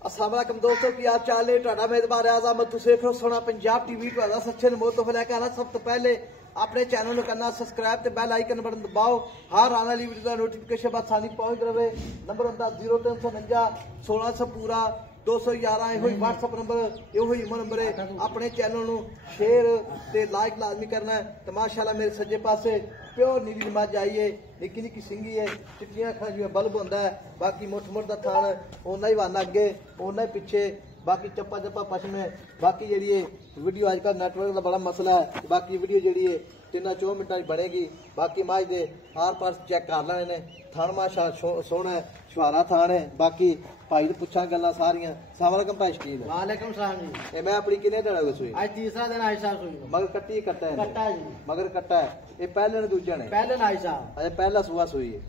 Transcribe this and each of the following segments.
अस्सलाम वालेकुम दोस्तों की हाल चाल है ਤੁਹਾਡਾ ਮੇਜ਼ਬਾਨ ਆਜ਼ਮ ਤੁਸੀਂ ਦੇਖ ਰਹੇ ਹੋ ਸੋਹਣਾ ਪੰਜਾਬ ਟੀਵੀ ਤੁਹਾਡਾ ਸੱਚੇ ਨਮੋ ਤੋਂ ਲੈ ਕੇ ਆਣਾ ਸਭ ਤੋਂ ਪਹਿਲੇ ਆਪਣੇ ਚੈਨਲ ਨੂੰ ਕਰਨਾ ਸਬਸਕ੍ਰਾਈਬ ਤੇ ਬੈਲ ਆਈਕਨ ਬਟਨ ਦਬਾਓ ਹਰ ਆਉਣ ਵਾਲੀ ਵੀਡੀਓ ਦਾ ਨੋਟੀਫਿਕੇਸ਼ਨ ਬਾਅਦ ਸਾਨੀ ਪਹੁੰਚ ਰਵੇ ਨੰਬਰ ਹੁੰਦਾ 0349 1600 ਪੂਰਾ 211 ਇਹੋ ਹੀ WhatsApp ਨੰਬਰ ਇਹੋ ਹੀ ਨੰਬਰ ਹੈ ਆਪਣੇ ਚੈਨਲ ਨੂੰ ਸ਼ੇਅਰ ਤੇ ਲਾਈਕ ਲਾਜ਼ਮੀ करना है तो माशाल्लाह मेरे सज्जे पासे प्योर नीली मझ आई है निक्की निक्की सिंगी है चिट्टियां अखां जिवें बल्ब होंदा है बाकी मुठ मुठ दा थान ओना ही वाना अगे ओना ही पिछे बाकी चप्पा चप्पा पछमे बाकी जी वीडियो अजकल नैटवर्क का बड़ा मसला है बाकी वीडियो जी है 3-4 मिनटा बनेगी बाकी मझ दे आर पार चेक कर लेने ने थान माशा सोहना है छुहारा थान है बाकी भाई तो पूछा गल्लां सारियां अस्सलाम वालेकुम भाई शकील वालेकुम सलाम जी ए मैं अपनी किने ढड़ा को सुई आज तीसरा दिन आई साहब सुई मगर कट्टी कट्टा है कट्टा जी मगर कट्टा है ये पहले ने दूजा ने पहले ना आई साहब अच्छा पहला सुआ सुई है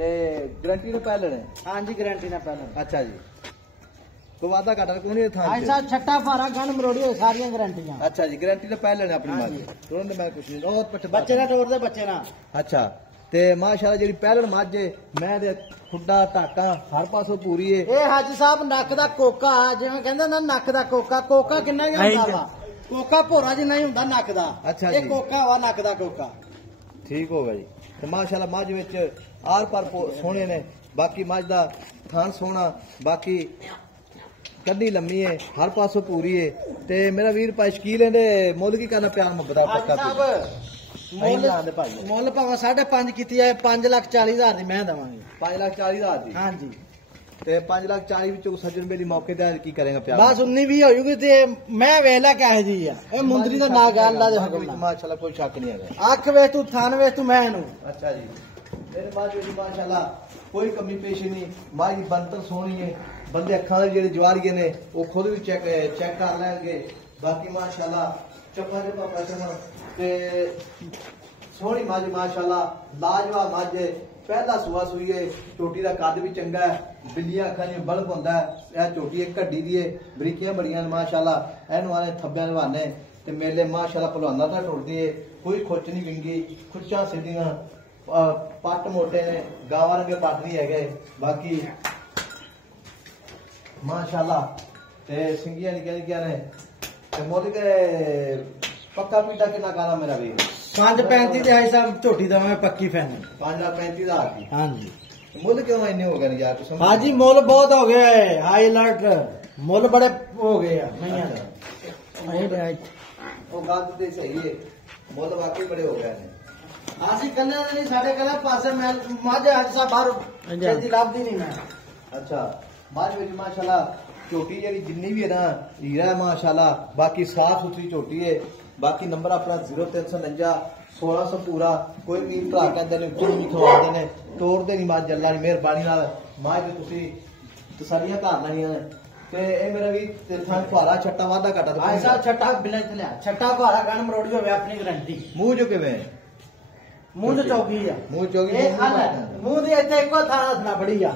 ते गारंटी ने पहले ने हां जी गारंटी ना पहले अच्छा जी तो वादा काटा कोई नहीं था आई साहब छट्टा फारा गन मरोड़ी सारियां गारंटियां अच्छा जी गारंटी ने पहले ने अपनी मां तुरंत मैं कुछ नहीं और बच्चे ना तोड़ दे बच्चे ना अच्छा ते माशाल्लाह जेडी पहलन मझ मैं दे खुड्डा टाका हर पासों पूरी है ए हाजी साहब नक दा कोका जिवें कहंदे ना नक दा कोका किन्ना ही हुंदा वा कोका भोरा जिन्ना ही हुंदा नक दा अच्छा ये कोका वा नक दा कोका ठीक हो गई ते माशाल्लाह मझ विच आर पार सोहणे ने बाकी मझ दा थान सोहना बाकी कद्दी लम्मी है हर पासों पूरी है ते मेरा वीर भाई शकील है मुल की करना प्यार मुहब्बत दा पक्का मुल भावें 5.5 कीती है 5,40,000 दी मैं देवांगे 5,40,000 दी हां जी ते 5,40,000 विचों सज्जन मेरी मौके ते की करेगा प्यार बस 19-20 होगी ते मैं वेला कहे जी है ए मुंदरी दा ना गल अल्लाह दे हुक्म नाल माशाल्लाह कोई शक नहीं है आंख वे तू थान वे तू मैं नु अच्छा जी मेरे बाद जी माशाल्लाह कोई कमी पेश नहीं माई बनतर सोहनी है बंदे अखां दे जेडे जवारीए ने वो खुद भी चेक कर लेंगे बाकी माशाल्लाह चप्पा चप्पा पैसा ते सोहनी मझ माशाल्लाह लाजवाब मझ पहला सुआ सुई है चोटी का कद भी चंगा है बिल्लियां अखां जिवें बल्ब होंदा है यह चोटी एक घड्डी दी है बरीकियां बड़ियां माशाल्लाह एनू आने थब्बे नवाने ते मेले माशाल्लाह पहलवाना दा टुरदी है कोई खुच नहीं विंगी खुच्चां सीधियां पट मोटे ने गावां रंगे पट नहीं है बाकी माशाल्लाह ते सिंगियां निक्कियां निक्कियां ने ते मुल के पक्का पीटा कितना काला मेरा भी 5.35 दे हाई साहब झोटी दवां पक्की फैन 5,35,000 की हां जी मुल क्यों इन्ने हो गए यार तुम हां जी मुल बहुत हो गया है हाई अलर्ट मुल बड़े हो गए हैं मैया वो गल तो सही है मुल वाकई बड़े हो गए हैं आसी कन्ने नहीं साडे कला पासे मैं माजे हाजी साहब बाहर जल्दी लाभदी नहीं मैं अच्छा बाद विच माशाल्लाह चोटी जी जिन्नी भी है ना हीरा है माशाल्लाह बाकी साफ सुथरी चोटी है बाकी नंबर अपना 0349 1600 पूरा कोई वीर भरा कहते ने उच्च नहीं खवाते ने तोड़ते नहीं मज अल्लाह दी मेहरबानी नाल मां जे तुसी तसलियां कर लैनियां ने ते ए मेरा भी थान फुहारा छट्टा वादा घटा भाई साहब छट्टा बिना चलिया छट्टा फुहारा गन मरोड़ी होवे अपनी गारंटी मुंह जो किवें मुंह जो चौकी है मुंह चौकी मुंह दे इत्थे इको थान हसना बड़ी आ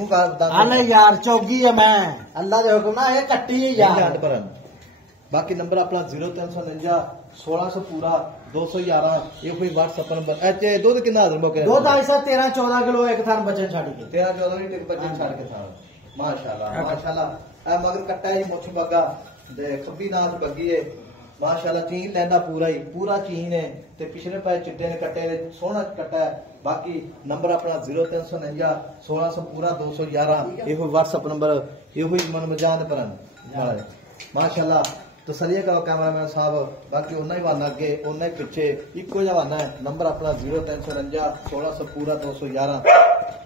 मुंह का अरे यार चौकी है मैं अल्लाह दे हुक्म ना ये कट्टी है यार बाकी नंबर अपना 0349 1600 पूरा 211 ये कोई WhatsApp नंबर एच दूध कितना हाजिर मौके दूध आई साहब 13-14 किलो एक थान बच्चे छड़ के 13-14 लीटर बच्चे छड़ के था माशाल्लाह माशाल्लाह ए मगर कट्टा ही मुछ बगा दे खब्बी नाथ बगी है माशाल्लाह चीन लैंदा पूरा चीन है ते पिछले पैर चिट्टे ने कट्टे ने सोहना कट्टा है बाकी नंबर अपना 0349 1600 पूरा 211 ये WhatsApp नंबर ये मन मजान परन माशाल्लाह तसलिया करो कैमरामैन साहब बाकी उन्ना ही वाना अगे उन्ना ही पिछे इको जिहा वाना है नंबर अपना 0349 1600 पूरा 211